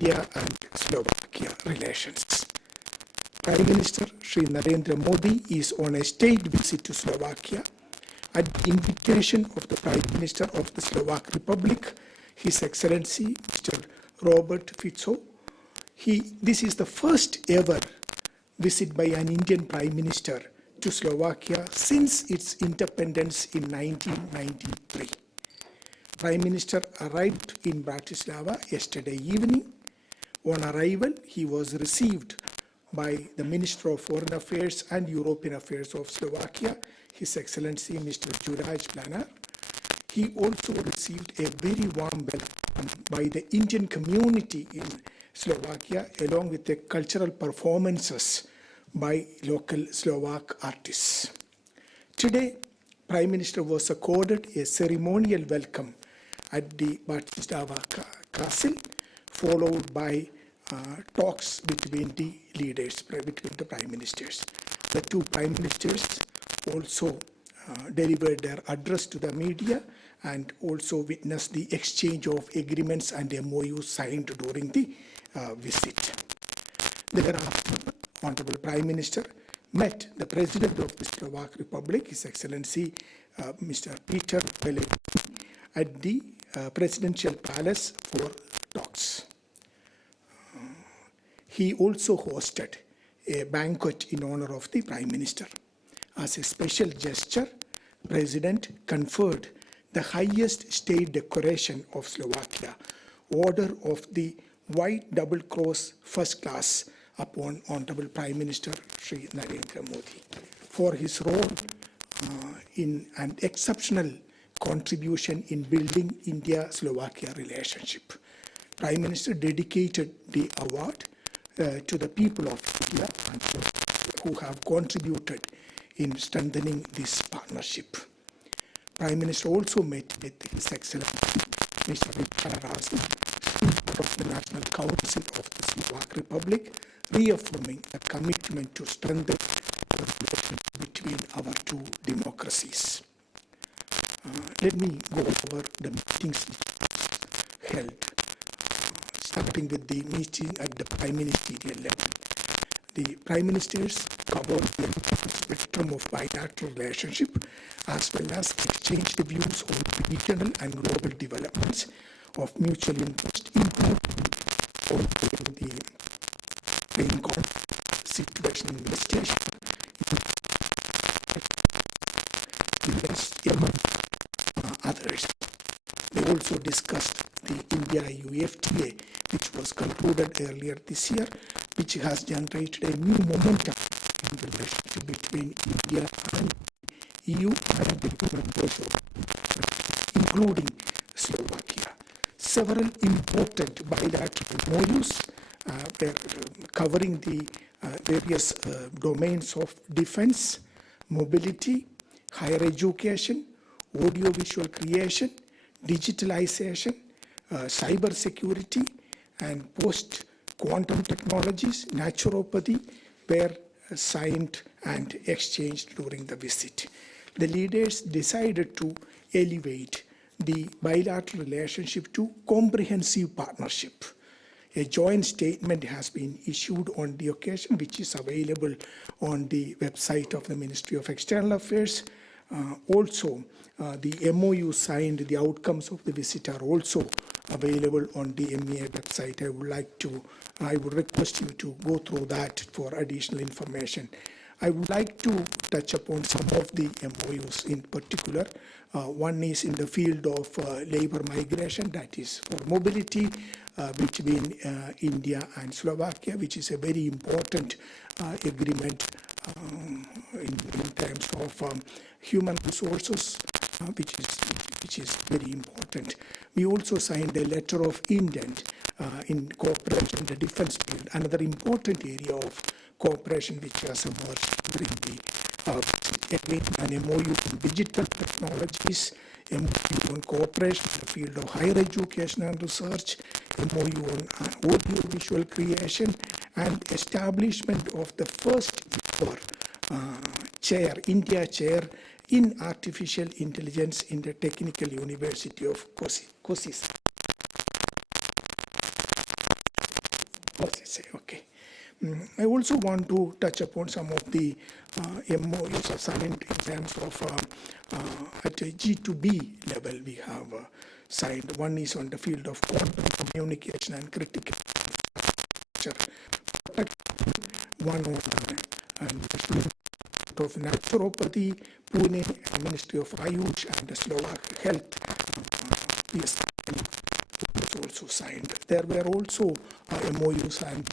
India and Slovakia relations. Prime Minister Sri Narendra Modi is on a state visit to Slovakia at the invitation of the Prime Minister of the Slovak Republic, His Excellency Mr. Robert Fico. This is the first ever visit by an Indian Prime Minister to Slovakia since its independence in 1993. Prime Minister arrived in Bratislava yesterday evening. On arrival, he was received by the Minister of Foreign Affairs and European Affairs of Slovakia, His Excellency Mr. Juraj Planar. He also received a very warm welcome by the Indian community in Slovakia, along with the cultural performances by local Slovak artists. Today, Prime Minister was accorded a ceremonial welcome at the Bratislava Castle, followed by talks between the leaders, between the Prime Ministers. The two Prime Ministers also delivered their address to the media and also witnessed the exchange of agreements and MOUs signed during the visit. Thereafter, Honorable Prime Minister met the President of the Slovak Republic, His Excellency Mr. Peter Pellegrini, at the Presidential Palace for talks. He also hosted a banquet in honor of the Prime Minister. As a special gesture, President conferred the highest state decoration of Slovakia, Order of the White Double Cross First Class, upon Honorable Prime Minister Sri Narendra Modi for his role in an exceptional contribution in building India-Slovakia relationship. Prime Minister dedicated the award to the people of India who have contributed in strengthening this partnership. Prime Minister also met with His Excellency Mr. Speaker of the National Council of the Slovak Republic, reaffirming a commitment to strengthen the relationship between our two democracies. Let me go over the meetings held, starting with the meeting at the Prime Ministerial level. The Prime Ministers covered the spectrum of bilateral relationship as well as exchanged views on regional and global developments of mutual interest, including the situation in West Asia, among others. They also discussed the India-EU FTA, which was concluded earlier this year, which has generated a new momentum in the relationship between India and EU and the members, including Slovakia. Several important bilateral MOUs were covering the various domains of defense, mobility, higher education, audiovisual creation, digitalization, cyber security, and post-quantum technologies, naturopathy were signed and exchanged during the visit. The leaders decided to elevate the bilateral relationship to comprehensive partnership. A joint statement has been issued on the occasion, which is available on the website of the Ministry of External Affairs. Also, the MOU signed, the outcomes of the visit are also available on the MEA website. I would request you to go through that for additional information. I would like to touch upon some of the MOUs in particular. One is in the field of labor migration, that is for mobility between India and Slovakia, which is a very important agreement in terms of human resources, which is very important. We also signed a letter of intent in cooperation in the defense field, another important area of cooperation which has emerged during the an MOU on digital technologies, MOU on cooperation in the field of higher education and research, MOU on audiovisual creation, and establishment of the first ever India chair in artificial intelligence in the Technical University of Košice. Let's say, okay. I also want to touch upon some of the MOUs signed in terms of at a G2B level we have signed. One is on the field of quantum communication and critical infrastructure. One on of naturopathy, Pune, Ministry of Ayush, and the Slovak Health was also signed. There were also MOUs and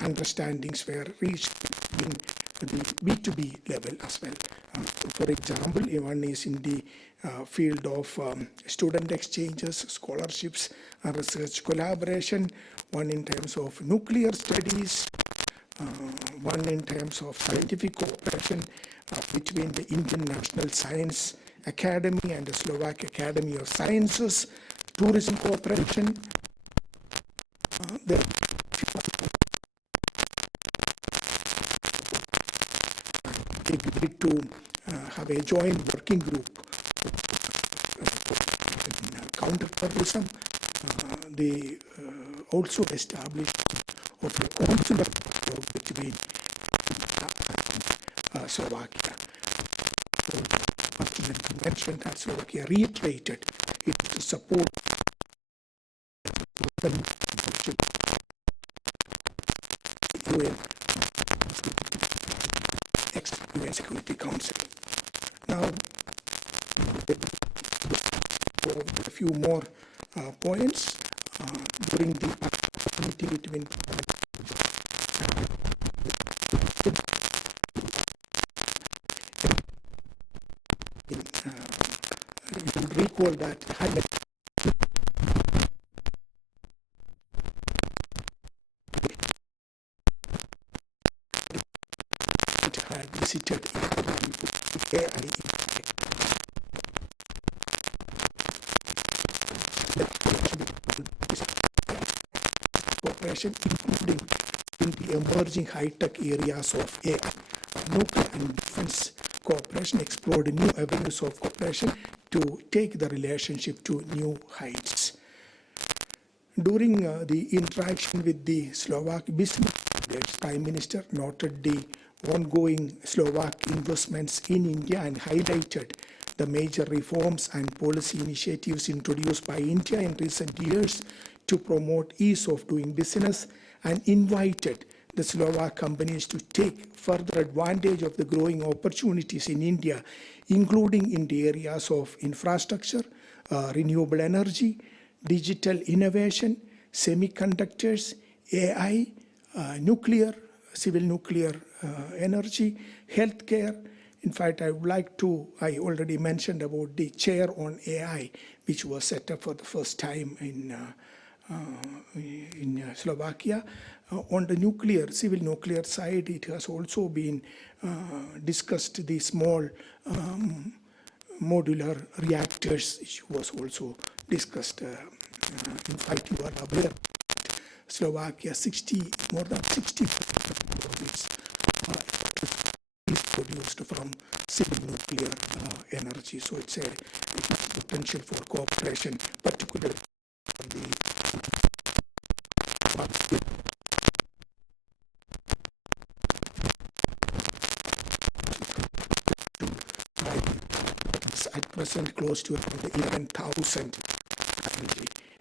understandings were reached in the B2B level as well. For example, one is in the field of student exchanges, scholarships, and research collaboration, one in terms of nuclear studies, one in terms of scientific cooperation between the Indian National Science Academy and the Slovak Academy of Sciences, tourism cooperation. They agreed to have a joint working group in counterterrorism. They also established of a consular dialogue between Slovakia. I mentioned that Slovakia reiterated its support the UN UN Security Council. Now, a few more points during the activity between you will recall that had visited AI cooperation, including in the emerging high-tech areas of AI, nuclear and defense cooperation, explored new avenues of cooperation to take the relationship to new heights. During the interaction with the Slovak business leaders, Prime Minister noted the ongoing Slovak investments in India and highlighted the major reforms and policy initiatives introduced by India in recent years to promote ease of doing business, and invited the Slovak companies to take further advantage of the growing opportunities in India, including in the areas of infrastructure, renewable energy, digital innovation, semiconductors, AI, nuclear, civil nuclear energy, healthcare. In fact, I already mentioned about the chair on AI, which was set up for the first time in Slovakia. On the civil nuclear side, it has also been discussed. The small modular reactors issue was also discussed. In fact, you are aware Slovakia, more than 60% of its is produced from civil nuclear energy. So it's a potential for cooperation, particularly for the at present close to around 11,000.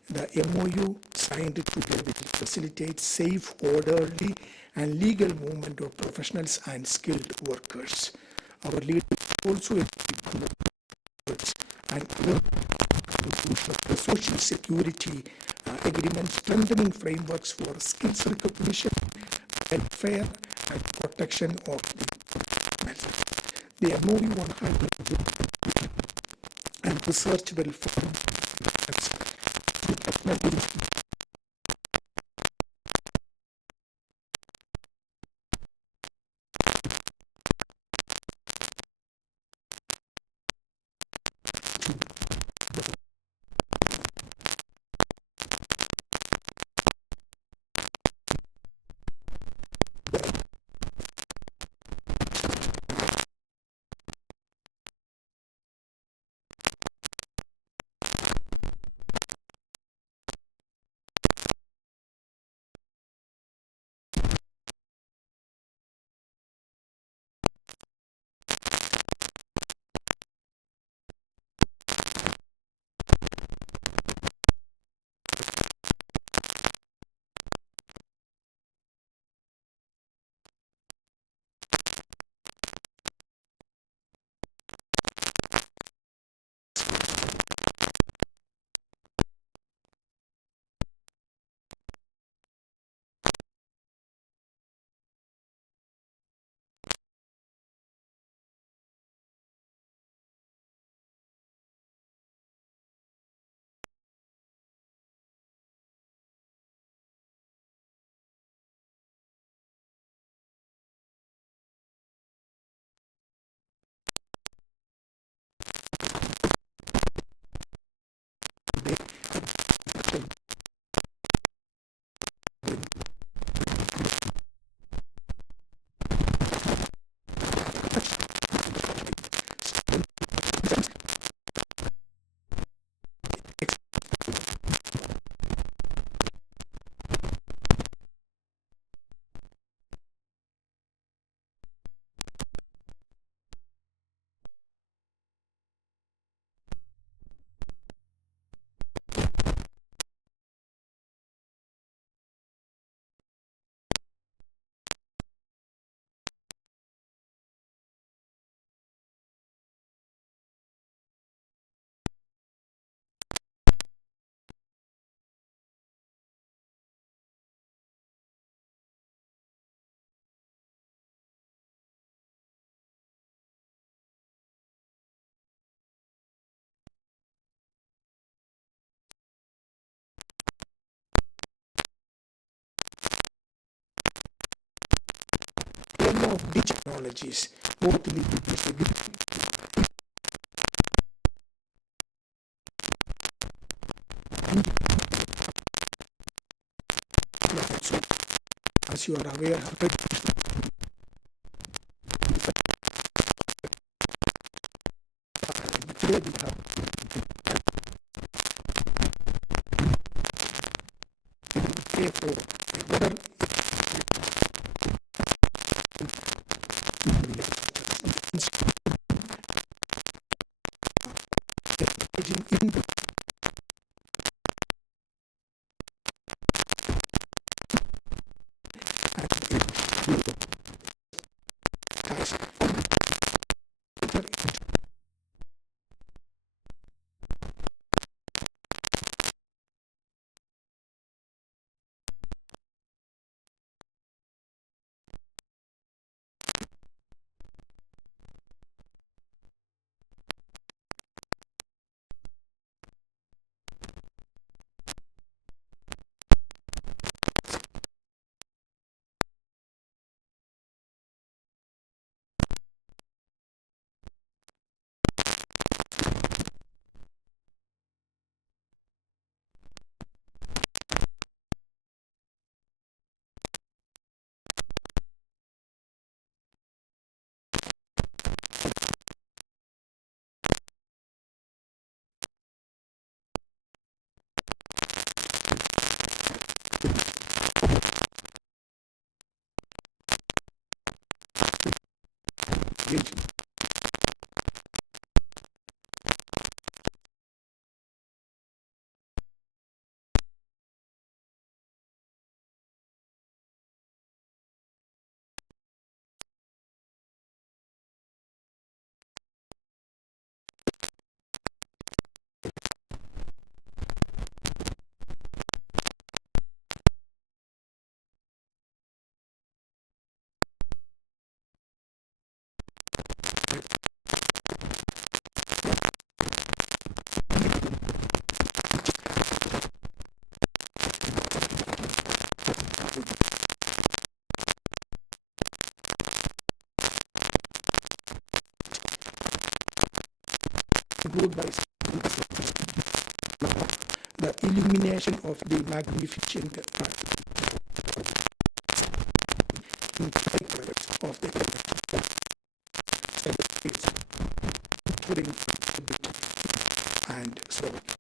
The MOU signed together will facilitate safe, orderly, and legal movement of professionals and skilled workers. Our leaders also and the social security agreement, strengthening frameworks for skills recognition, welfare, and protection of the MOU on hybrid and research will form of these technologies, both in the so, as you are aware, today we have for whether in include by the illumination of the magnificent of the including and Slovakia.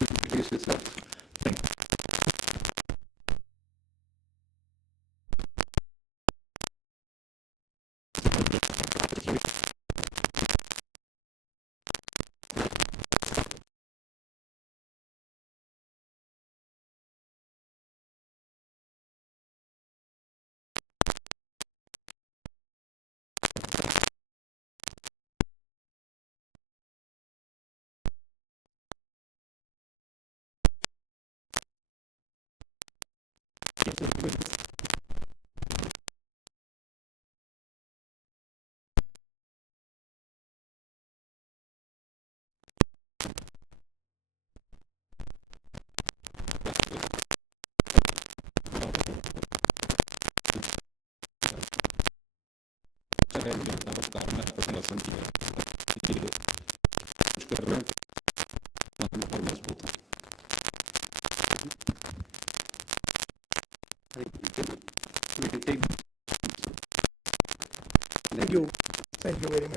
Introduce yourself.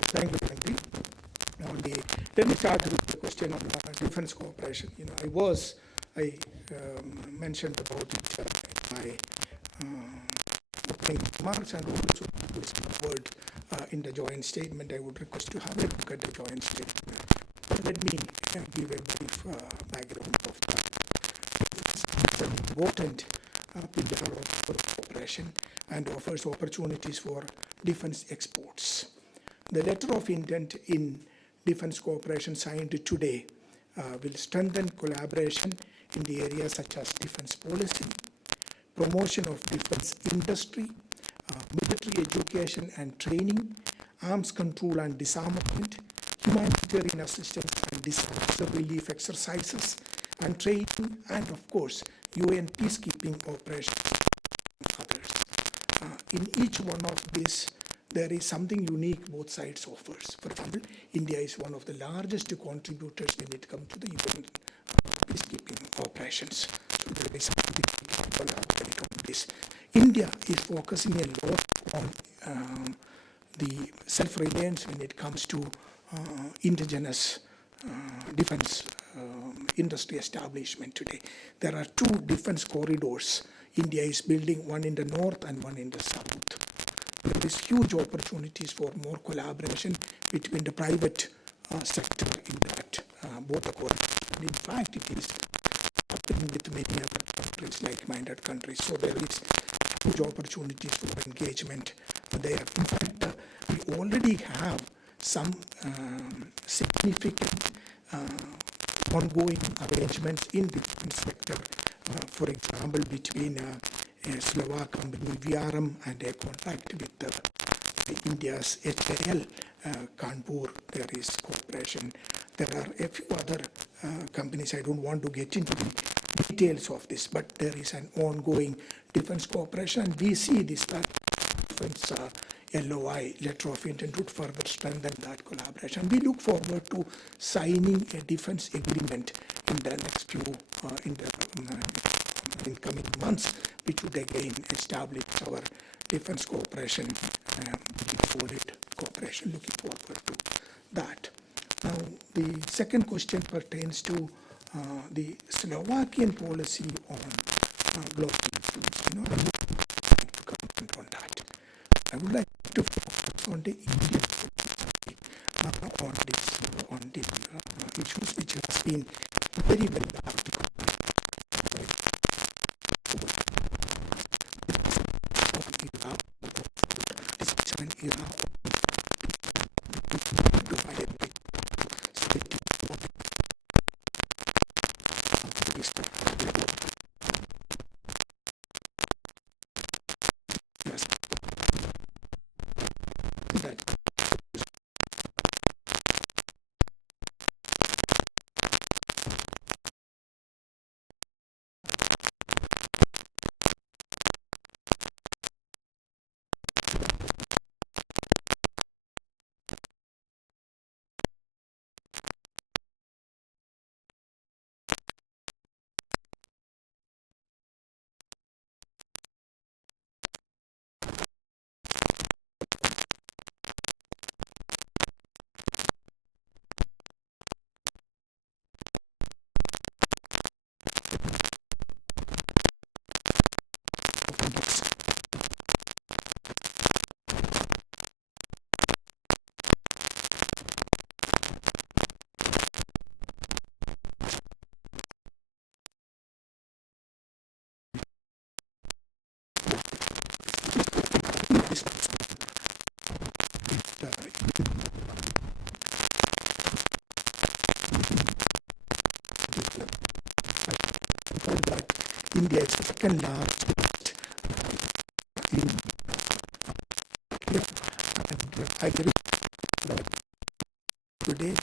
Thank you, Thank Let me start with the question of defense cooperation. I mentioned about it in my opening remarks, and also it's covered in the joint statement. I would request to have a look at the joint statement. But let me give a brief background of that. It's an important pillar of cooperation and offers opportunities for defense exports. The letter of intent in defense cooperation signed today will strengthen collaboration in the areas such as defense policy, promotion of defense industry, military education and training, arms control and disarmament, humanitarian assistance and disaster relief exercises and training, and of course, UN peacekeeping operations and others. In each one of these, there is something unique both sides offers. For example, India is one of the largest contributors when it comes to the UN peacekeeping operations. So there is something to collaborate on this. India is focusing a lot on the self-reliance when it comes to indigenous defense industry establishment today. There are two defense corridors. India is building one in the north and one in the south. There is huge opportunities for more collaboration between the private sector in that both the corridors. And in fact, it is happening with many other countries, like-minded countries. So there is huge opportunities for engagement there. In fact, we already have some significant ongoing arrangements in the defense sector. For example, between a Slovak company, VRM, and a contract with India's HAL, Kanpur, there is cooperation. There are a few other companies. I don't want to get into the details of this, but there is an ongoing defense cooperation. And we see this defense LOI, letter of intent, would further strengthen that collaboration. We look forward to signing a defense agreement in the next few, in coming months, which would again establish our defense cooperation, solid cooperation. Looking forward to that. Now, the second question pertains to the Slovakian policy on global issues. I would like to comment on that. I would like to focus on the Indian policy on the issues which has been very, very articulate. India is the second largest in and I agree today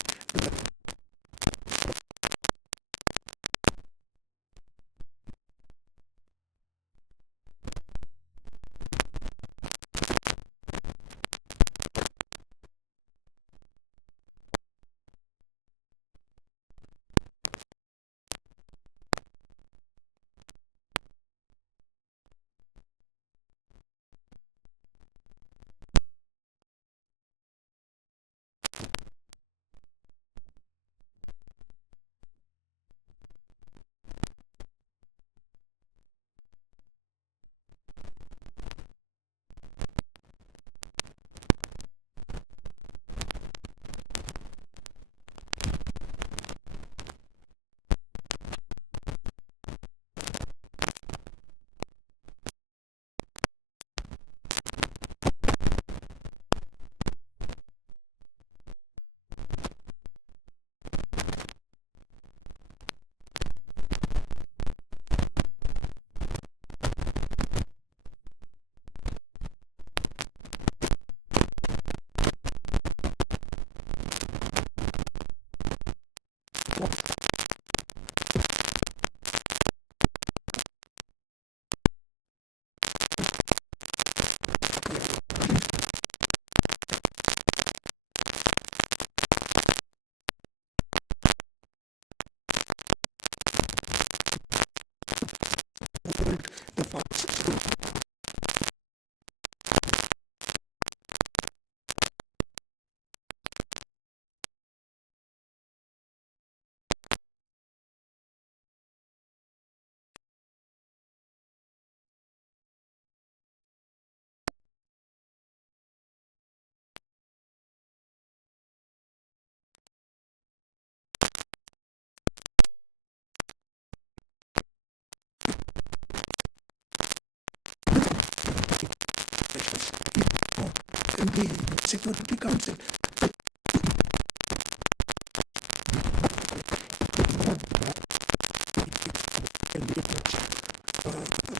the Security Council.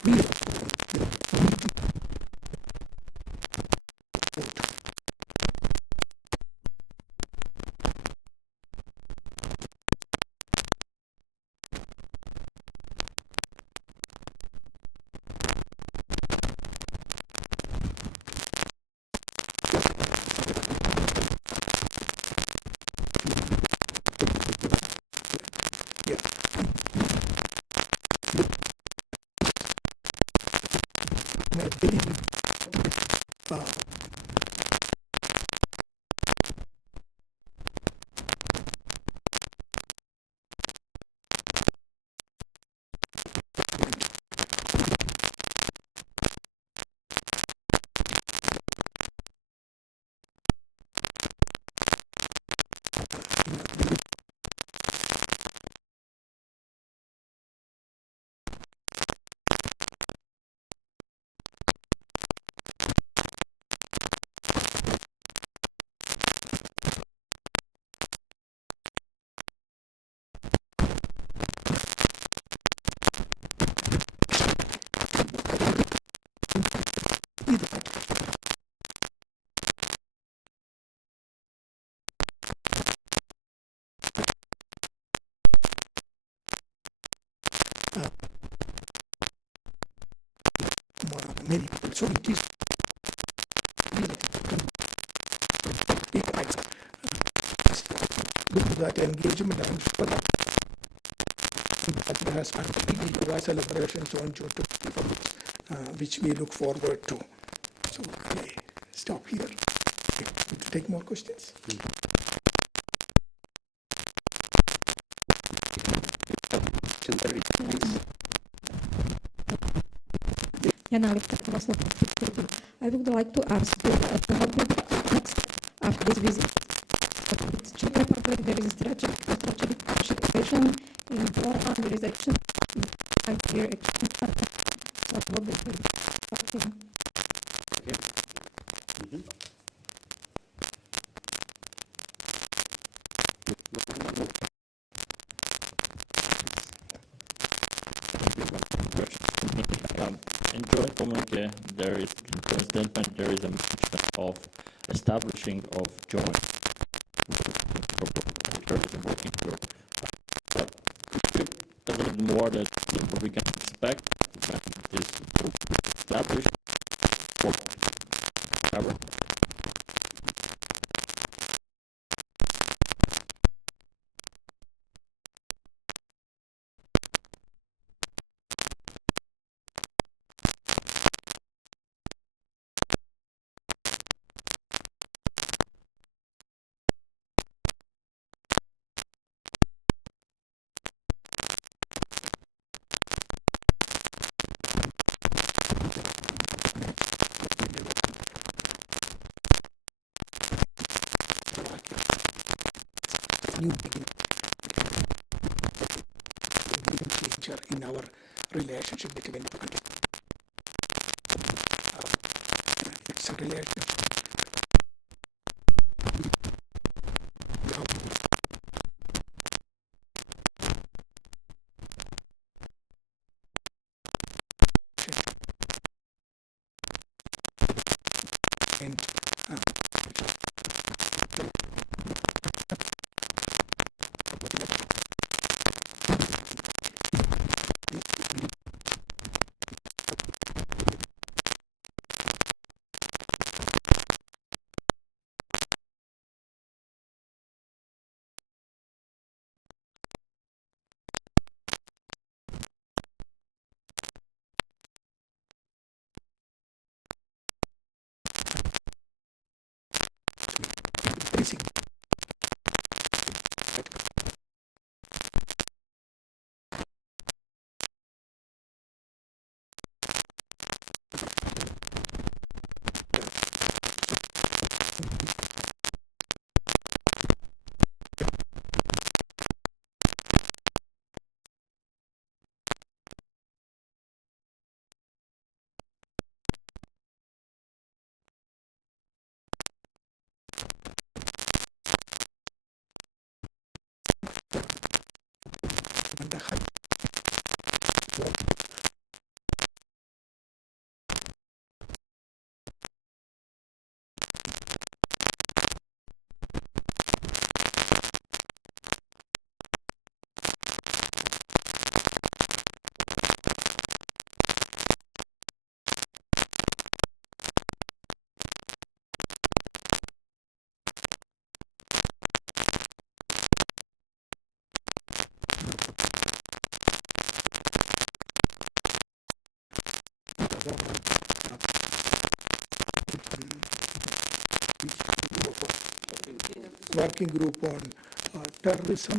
Real many people. So it is look to that engagement. I'm sure that has PB celebrations on June 24th, which we look forward to. So okay, stop here. Okay, take more questions. I would like to ask you what will be next after this visit. With Czech Republic, there is a strategic situation in Poland, there is action, 5-year action plan. So what will be happening? In joint communique, there is in statement there is a mention of establishing of joint terrorism working group. Could you tell a little more that what we can expect when this group is established or ever? New beginning, changer in our relationship between the countries. It's a relationship. And basic working group on terrorism.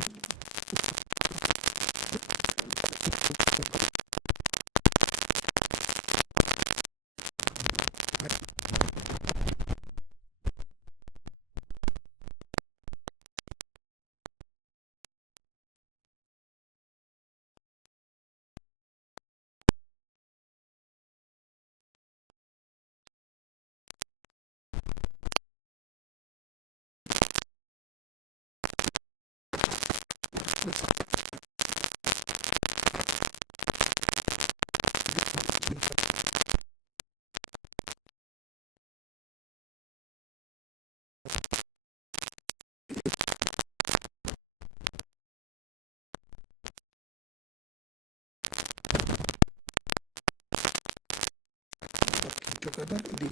Together, the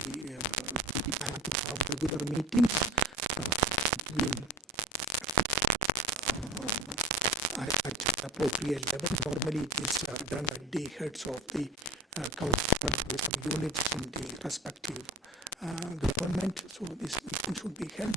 plan to have regular meetings between at appropriate level. Normally, it is done at the heads of the council units in the respective government. So this meeting should be held.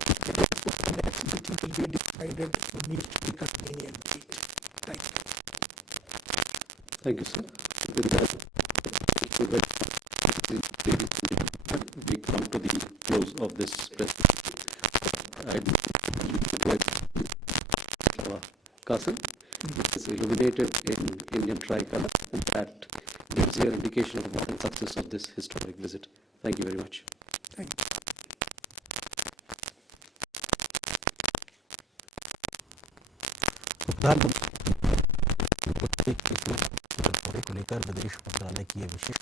Next meeting will be decided to meet the convenient date. Thank you. Thank you, sir. With that, we come to the close of this presentation. I'd like castle. It is illuminated in Indian tricolor, and that gives you an indication of the success of this historic visit. Thank you very much. Thank you. दौरे को लेकर विदेश मंत्रालय की विशेष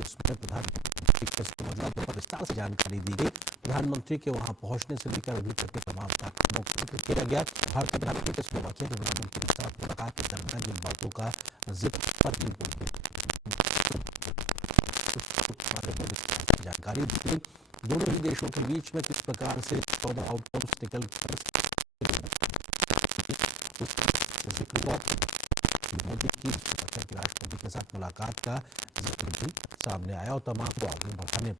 उसमें प्रधानमंत्री के मतलब पर विस्तार से जानकारी दी गई। प्रधानमंत्री के वहां पहुंचने से लेकर अभी तक के तमाम कार्यक्रमों का जिक्र किया गया। भारतीय प्रधानमंत्री के स्लोवाकिया के प्रधानमंत्री के साथ मुलाकात के दरमियान जिन बातों का जिक्र जानकारी दी गई। दोनों ही देशों के बीच में किस प्रकार से 14 आउटकम्स निकल कर मोदी की राष्ट्रपति के साथ मुलाकात का जिक्र भी सामने आया और तमाम को आगे बढ़ाने